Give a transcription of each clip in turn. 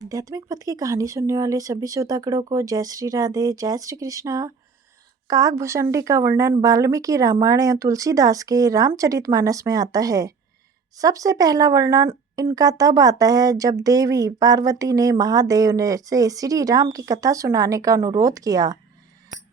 आध्यात्मिक पथ की कहानी सुनने वाले सभी श्रोतागणों को जय श्री राधे, जय श्री कृष्णा। काकभूषणी का वर्णन वाल्मीकि रामायण या तुलसीदास के रामचरितमानस में आता है। सबसे पहला वर्णन इनका तब आता है जब देवी पार्वती ने महादेव ने से श्री राम की कथा सुनाने का अनुरोध किया।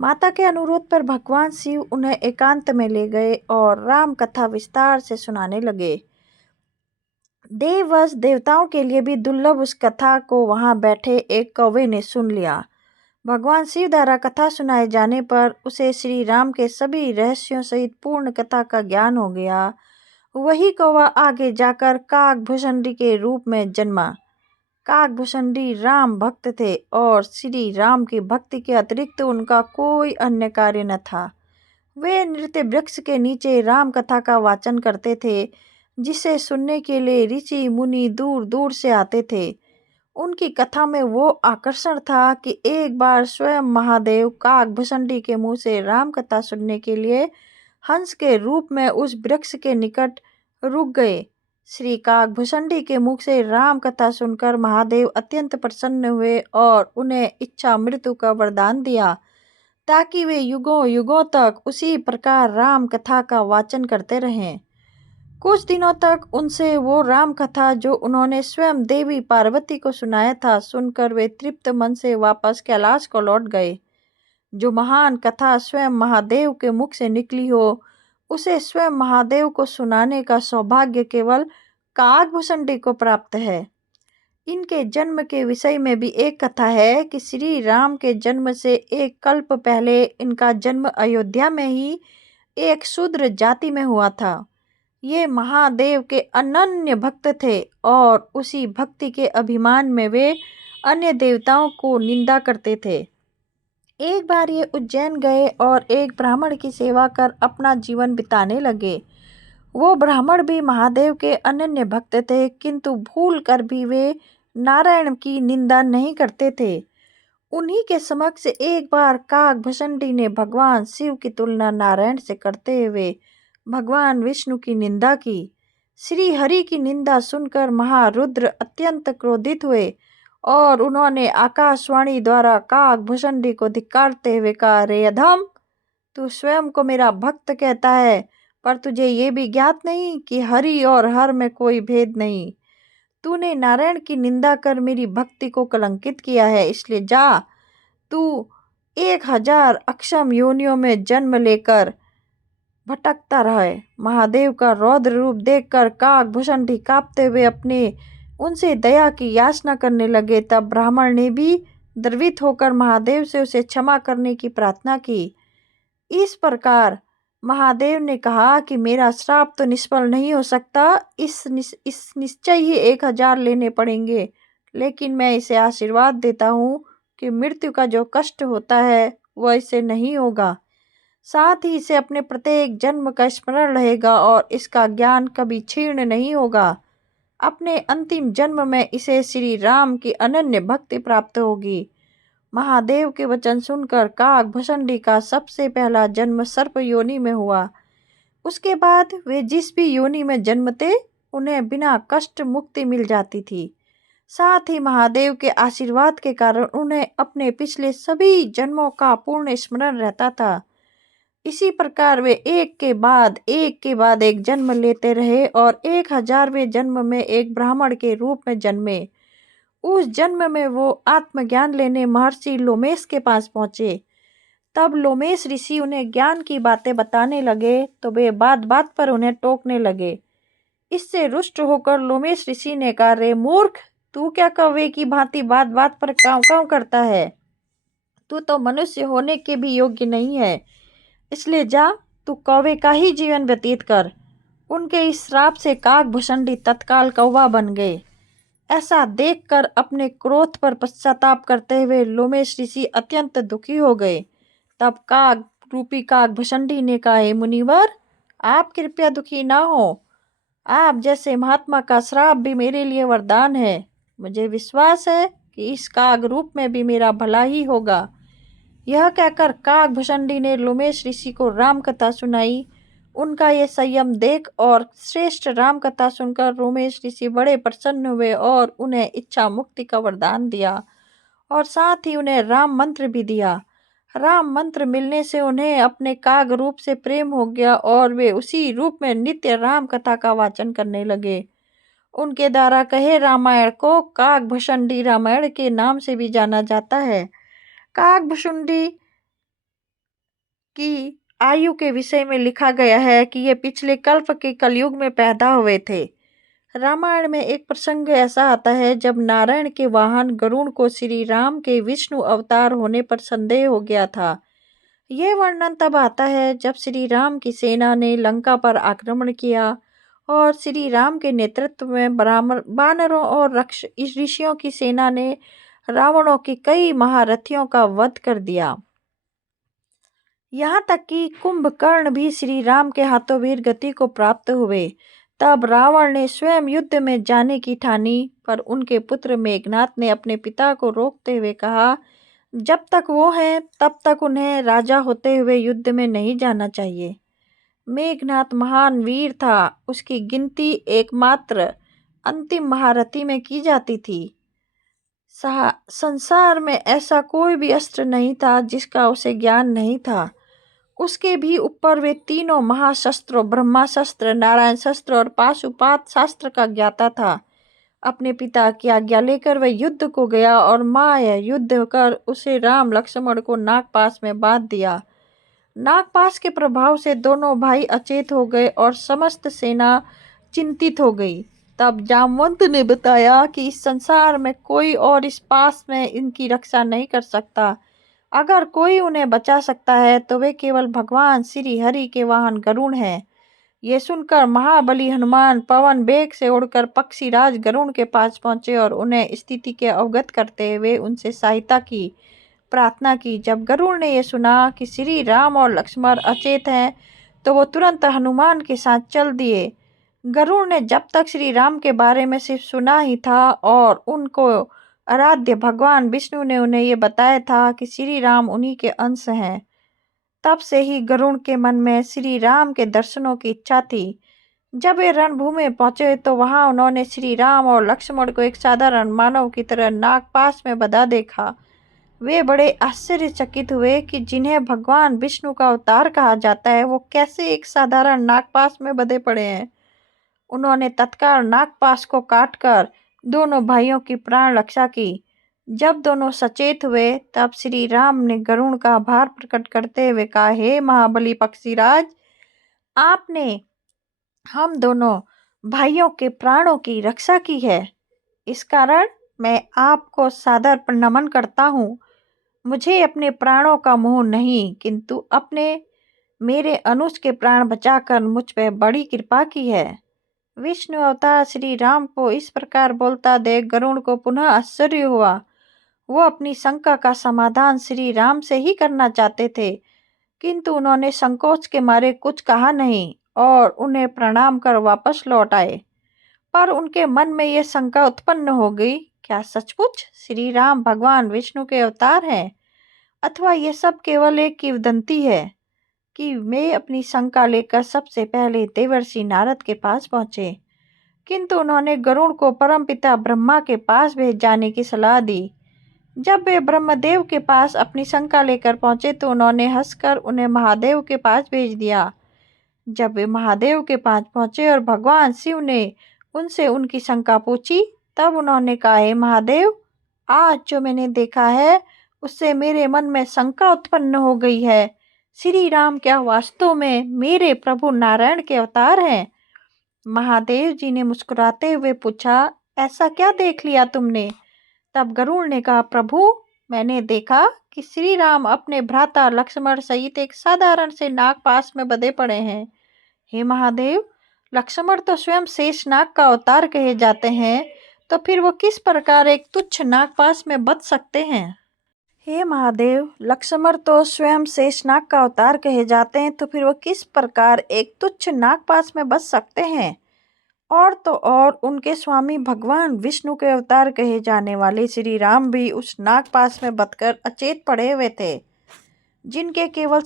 माता के अनुरोध पर भगवान शिव उन्हें एकांत में ले गए और राम कथा विस्तार से सुनाने लगे। देववश देवताओं के लिए भी दुर्लभ उस कथा को वहां बैठे एक कौवे ने सुन लिया। भगवान शिव द्वारा कथा सुनाए जाने पर उसे श्री राम के सभी रहस्यों सहित पूर्ण कथा का ज्ञान हो गया। वही कौवा आगे जाकर काकभूषणी के रूप में जन्मा। काकभूषणी राम भक्त थे और श्री राम की भक्ति के अतिरिक्त उनका कोई अन्य कार्य न था। वे नृत्य वृक्ष के नीचे राम कथा का वाचन करते थे, जिसे सुनने के लिए ऋषि मुनि दूर दूर से आते थे। उनकी कथा में वो आकर्षण था कि एक बार स्वयं महादेव काकभूषणी के मुंह से राम कथा सुनने के लिए हंस के रूप में उस वृक्ष के निकट रुक गए। श्री काकभूषणी के मुख से राम कथा सुनकर महादेव अत्यंत प्रसन्न हुए और उन्हें इच्छा मृत्यु का वरदान दिया, ताकि वे युगों युगों तक उसी प्रकार राम कथा का वाचन करते रहें। कुछ दिनों तक उनसे वो राम कथा जो उन्होंने स्वयं देवी पार्वती को सुनाया था सुनकर वे तृप्त मन से वापस कैलाश को लौट गए। जो महान कथा स्वयं महादेव के मुख से निकली हो, उसे स्वयं महादेव को सुनाने का सौभाग्य केवल काकभूषणी को प्राप्त है। इनके जन्म के विषय में भी एक कथा है कि श्री राम के जन्म से एक कल्प पहले इनका जन्म अयोध्या में ही एक शूद्र जाति में हुआ था। ये महादेव के अनन्य भक्त थे और उसी भक्ति के अभिमान में वे अन्य देवताओं को निंदा करते थे। एक बार ये उज्जैन गए और एक ब्राह्मण की सेवा कर अपना जीवन बिताने लगे। वो ब्राह्मण भी महादेव के अनन्य भक्त थे, किंतु भूल कर भी वे नारायण की निंदा नहीं करते थे। उन्हीं के समक्ष एक बार काकभूषणी ने भगवान शिव की तुलना नारायण से करते हुए भगवान विष्णु की निंदा की। श्री हरि की निंदा सुनकर महारुद्र अत्यंत क्रोधित हुए और उन्होंने आकाशवाणी द्वारा काकभूषणी को धिक्कारते हुए कहा, रे अधम, तू स्वयं को मेरा भक्त कहता है, पर तुझे ये भी ज्ञात नहीं कि हरि और हर में कोई भेद नहीं। तूने नारायण की निंदा कर मेरी भक्ति को कलंकित किया है, इसलिए जा, तू 1000 अक्षम योनियों में जन्म लेकर भटकता रहे। महादेव का रौद्र रूप देखकर काकभूषणी कांपते हुए अपने उनसे दया की याचना करने लगे। तब ब्राह्मण ने भी द्रवित होकर महादेव से उसे क्षमा करने की प्रार्थना की। इस प्रकार महादेव ने कहा कि मेरा श्राप तो निष्फल नहीं हो सकता, इस निश्चय ही 1000 लेने पड़ेंगे, लेकिन मैं इसे आशीर्वाद देता हूँ कि मृत्यु का जो कष्ट होता है वह इसे नहीं होगा। साथ ही इसे अपने प्रत्येक जन्म का स्मरण रहेगा और इसका ज्ञान कभी क्षीण नहीं होगा। अपने अंतिम जन्म में इसे श्री राम की अनन्य भक्ति प्राप्त होगी। महादेव के वचन सुनकर काकभूषणी का सबसे पहला जन्म सर्प योनि में हुआ। उसके बाद वे जिस भी योनि में जन्मते उन्हें बिना कष्ट मुक्ति मिल जाती थी। साथ ही महादेव के आशीर्वाद के कारण उन्हें अपने पिछले सभी जन्मों का पूर्ण स्मरण रहता था। इसी प्रकार वे एक के बाद एक जन्म लेते रहे और 1000वें जन्म में एक ब्राह्मण के रूप में जन्मे। उस जन्म में वो आत्मज्ञान लेने महर्षि लोमेश के पास पहुंचे। तब लोमेश ऋषि उन्हें ज्ञान की बातें बताने लगे तो वे बात बात पर उन्हें टोकने लगे। इससे रुष्ट होकर लोमेश ऋषि ने कहा, रे मूर्ख, तू क्या कौवे की भांति बात बात पर काँव काँव करता है? तू तो मनुष्य होने के भी योग्य नहीं है, इसलिए जा, तू कौवे का ही जीवन व्यतीत कर। उनके इस श्राप से काकभूषणी तत्काल कौवा बन गए। ऐसा देखकर अपने क्रोध पर पश्चाताप करते हुए लोमेश ऋषि अत्यंत दुखी हो गए। तब काक रूपी काकभूषणी ने कहा, हे मुनिवर, आप कृपया दुखी ना हो। आप जैसे महात्मा का श्राप भी मेरे लिए वरदान है। मुझे विश्वास है कि इस काग रूप में भी मेरा भला ही होगा। यह कहकर काकभूषणी ने लोमेश ऋषि को राम कथा सुनाई उनका ये संयम देख और श्रेष्ठ राम कथा सुनकर रोमेश ऋषि बड़े प्रसन्न हुए और उन्हें इच्छा मुक्ति का वरदान दिया और साथ ही उन्हें राम मंत्र भी दिया। राम मंत्र मिलने से उन्हें अपने काग रूप से प्रेम हो गया और वे उसी रूप में नित्य राम कथा का वाचन करने लगे। उनके द्वारा कहे रामायण को काकभुशुंडी रामायण के नाम से भी जाना जाता है। काकभुशुंडी की आयु के विषय में लिखा गया है कि ये पिछले कल्प के कलयुग में पैदा हुए थे। रामायण में एक प्रसंग ऐसा आता है जब नारायण के वाहन गरुड़ को श्री राम के विष्णु अवतार होने पर संदेह हो गया था। यह वर्णन तब आता है जब श्री राम की सेना ने लंका पर आक्रमण किया और श्री राम के नेतृत्व में वानरों और ऋषियों की सेना ने रावणों के कई महारथियों का वध कर दिया। यहाँ तक कि कुंभकर्ण भी श्री राम के हाथों वीर गति को प्राप्त हुए। तब रावण ने स्वयं युद्ध में जाने की ठानी, पर उनके पुत्र मेघनाथ ने अपने पिता को रोकते हुए कहा, जब तक वो हैं तब तक उन्हें राजा होते हुए युद्ध में नहीं जाना चाहिए। मेघनाथ महान वीर था, उसकी गिनती एकमात्र अंतिम महारथी में की जाती थी। संसार में ऐसा कोई भी अस्त्र नहीं था जिसका उसे ज्ञान नहीं था। उसके भी ऊपर वे तीनों महाशस्त्रों ब्रह्मास्त्र, नारायण शस्त्र और पाशुपात शास्त्र का ज्ञाता था। अपने पिता की आज्ञा लेकर वह युद्ध को गया और माया युद्ध कर उसे राम लक्ष्मण को नागपाश में बांध दिया। नागपाश के प्रभाव से दोनों भाई अचेत हो गए और समस्त सेना चिंतित हो गई। तब जामवंत ने बताया कि इस संसार में कोई और इस पास में इनकी रक्षा नहीं कर सकता। अगर कोई उन्हें बचा सकता है तो वे केवल भगवान श्री हरि के वाहन गरुड़ हैं। ये सुनकर महाबली हनुमान पवन वेग से उड़कर पक्षीराज गरुड़ के पास पहुंचे और उन्हें स्थिति के अवगत करते हुए उनसे सहायता की प्रार्थना की। जब गरुड़ ने यह सुना कि श्री राम और लक्ष्मण अचेत हैं तो वो तुरंत हनुमान के साथ चल दिए। गरुड़ ने जब तक श्री राम के बारे में सिर्फ सुना ही था और उनको आराध्य भगवान विष्णु ने उन्हें ये बताया था कि श्री राम उन्हीं के अंश हैं, तब से ही गरुड़ के मन में श्री राम के दर्शनों की इच्छा थी। जब वे रणभूमि पहुंचे तो वहां उन्होंने श्री राम और लक्ष्मण को एक साधारण मानव की तरह नागपाश में बंधा देखा। वे बड़े आश्चर्यचकित हुए कि जिन्हें भगवान विष्णु का अवतार कहा जाता है वो कैसे एक साधारण नागपाश में बंधे पड़े हैं। उन्होंने तत्काल नागपाश को काटकर दोनों भाइयों की प्राण रक्षा की। जब दोनों सचेत हुए तब श्री राम ने गरुड़ का आभार प्रकट करते हुए कहा, हे महाबली पक्षीराज, आपने हम दोनों भाइयों के प्राणों की रक्षा की है। इस कारण मैं आपको सादर नमन करता हूँ। मुझे अपने प्राणों का मोह नहीं, किंतु अपने मेरे अनुज के प्राण बचाकर मुझ पर बड़ी कृपा की है। विष्णु अवतार श्री राम को इस प्रकार बोलता देख गरुड़ को पुनः आश्चर्य हुआ। वो अपनी शंका का समाधान श्री राम से ही करना चाहते थे, किंतु उन्होंने संकोच के मारे कुछ कहा नहीं और उन्हें प्रणाम कर वापस लौट आए। पर उनके मन में यह शंका उत्पन्न हो गई, क्या सचमुच श्री राम भगवान विष्णु के अवतार हैं अथवा यह सब केवल एक किंवदंती है। कि वे अपनी शंका लेकर सबसे पहले देवर्षि नारद के पास पहुंचे, किंतु उन्होंने गरुड़ को परमपिता ब्रह्मा के पास भेज जाने की सलाह दी। जब वे ब्रह्मदेव के पास अपनी शंका लेकर पहुंचे तो उन्होंने हंसकर उन्हें महादेव के पास भेज दिया। जब वे महादेव के पास पहुंचे और भगवान शिव ने उनसे उनकी शंका पूछी, तब उन्होंने कहा, हे महादेव, आज जो मैंने देखा है उससे मेरे मन में शंका उत्पन्न हो गई है। श्री राम क्या वास्तव में मेरे प्रभु नारायण के अवतार हैं? महादेव जी ने मुस्कुराते हुए पूछा, ऐसा क्या देख लिया तुमने? तब गरुड़ ने कहा, प्रभु, मैंने देखा कि श्री राम अपने भ्राता लक्ष्मण सहित एक साधारण से नागपाश में बंधे पड़े हैं। हे महादेव, लक्ष्मण तो स्वयं शेषनाग का अवतार कहे जाते हैं, तो फिर वो किस प्रकार एक तुच्छ नागपाश में बंध सकते हैं? हे महादेव, लक्ष्मण तो स्वयं शेषनाग का अवतार कहे जाते हैं, तो फिर वो किस प्रकार एक तुच्छ नागपाश में बच सकते हैं? और तो और उनके स्वामी भगवान विष्णु के अवतार कहे जाने वाले श्री राम भी उस नागपाश में बंधकर अचेत पड़े हुए थे। जिनके केवल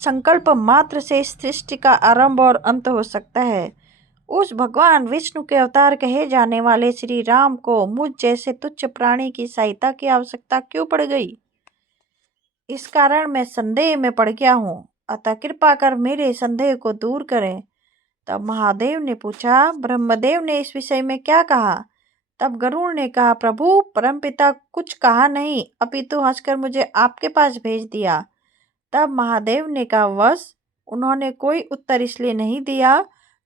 संकल्प मात्र से सृष्टि का आरंभ और अंत हो सकता है। उस भगवान विष्णु के अवतार कहे जाने वाले श्री राम को मुझ जैसे तुच्छ प्राणी की सहायता की आवश्यकता क्यों पड़ गई? इस कारण मैं संदेह में पड़ गया हूँ, अतः कृपा कर मेरे संदेह को दूर करें। तब महादेव ने पूछा, ब्रह्मदेव ने इस विषय में क्या कहा? तब गरुड़ ने कहा, प्रभु परमपिता कुछ कहा नहीं, अपितु हंसकर मुझे आपके पास भेज दिया। तब महादेव ने कहा, वश उन्होंने कोई उत्तर इसलिए नहीं दिया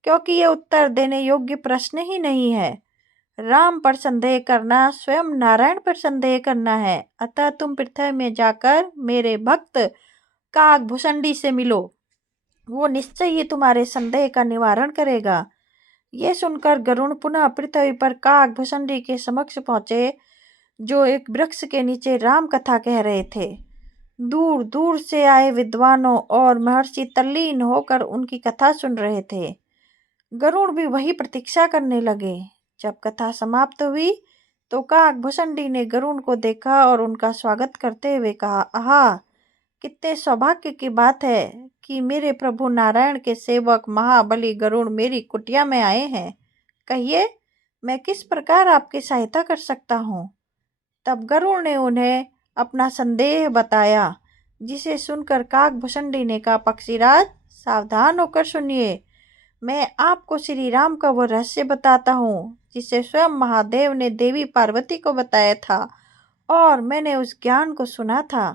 क्योंकि ये उत्तर देने योग्य प्रश्न ही नहीं है। राम पर संदेह करना स्वयं नारायण पर संदेह करना है। अतः तुम पृथ्वी में जाकर मेरे भक्त काकभुसंडी से मिलो, वो निश्चय ही तुम्हारे संदेह का निवारण करेगा। ये सुनकर गरुड़ पुनः पृथ्वी पर काकभुसंडी के समक्ष पहुंचे, जो एक वृक्ष के नीचे राम कथा कह रहे थे। दूर दूर से आए विद्वानों और महर्षि तल्लीन होकर उनकी कथा सुन रहे थे। गरुड़ भी वही प्रतीक्षा करने लगे। जब कथा समाप्त हुई तो काकभुसंडी ने गरुड़ को देखा और उनका स्वागत करते हुए कहा, आहा, कितने सौभाग्य की बात है कि मेरे प्रभु नारायण के सेवक महाबली गरुड़ मेरी कुटिया में आए हैं। कहिए, मैं किस प्रकार आपकी सहायता कर सकता हूँ? तब गरुड़ ने उन्हें अपना संदेह बताया, जिसे सुनकर काकभुसंडी ने कहा, पक्षीराज सावधान होकर सुनिए। मैं आपको श्री राम का वो रहस्य बताता हूँ जिसे स्वयं महादेव ने देवी पार्वती को बताया था और मैंने उस ज्ञान को सुना था।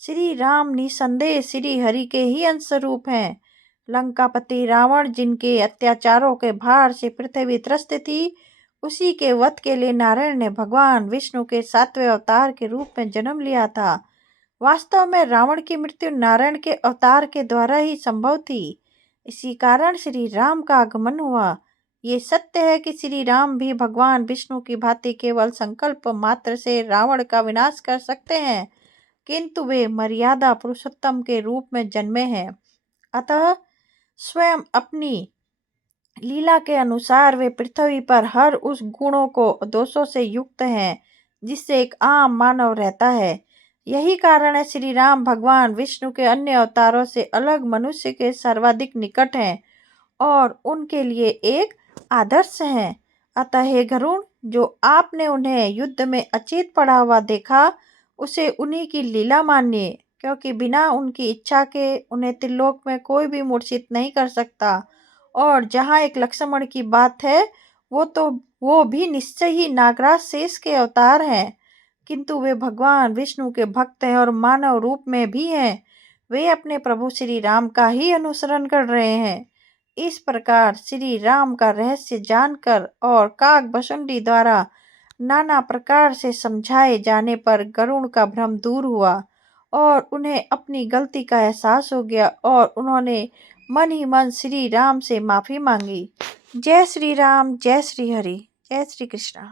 श्री राम निसंदेह श्री हरि के ही अंश रूप हैं। लंकापति रावण जिनके अत्याचारों के भार से पृथ्वी त्रस्त थी, उसी के वध के लिए नारायण ने भगवान विष्णु के 7वें अवतार के रूप में जन्म लिया था। वास्तव में रावण की मृत्यु नारायण के अवतार के द्वारा ही संभव थी। इसी कारण श्री राम का आगमन हुआ। ये सत्य है कि श्री राम भी भगवान विष्णु की भांति केवल संकल्प मात्र से रावण का विनाश कर सकते हैं, किंतु वे मर्यादा पुरुषोत्तम के रूप में जन्मे हैं। अतः स्वयं अपनी लीला के अनुसार वे पृथ्वी पर हर उस गुणों को दोषों से युक्त हैं जिससे एक आम मानव रहता है। यही कारण है श्री राम भगवान विष्णु के अन्य अवतारों से अलग मनुष्य के सर्वाधिक निकट हैं और उनके लिए एक आदर्श हैं। अतः हे गरुड़, जो आपने उन्हें युद्ध में अचेत पड़ा हुआ देखा, उसे उन्हीं की लीला मानिए, क्योंकि बिना उनकी इच्छा के उन्हें त्रिलोक में कोई भी मूर्छित नहीं कर सकता। और जहाँ एक लक्ष्मण की बात है, वो भी निश्चय ही नागराज शेष के अवतार हैं, किंतु वे भगवान विष्णु के भक्त हैं और मानव रूप में भी हैं। वे अपने प्रभु श्री राम का ही अनुसरण कर रहे हैं। इस प्रकार श्री राम का रहस्य जानकर और काकभुसंडी द्वारा नाना प्रकार से समझाए जाने पर गरुड़ का भ्रम दूर हुआ और उन्हें अपनी गलती का एहसास हो गया और उन्होंने मन ही मन श्री राम से माफी मांगी। जय श्री राम, जय श्री हरि, जय श्री कृष्ण।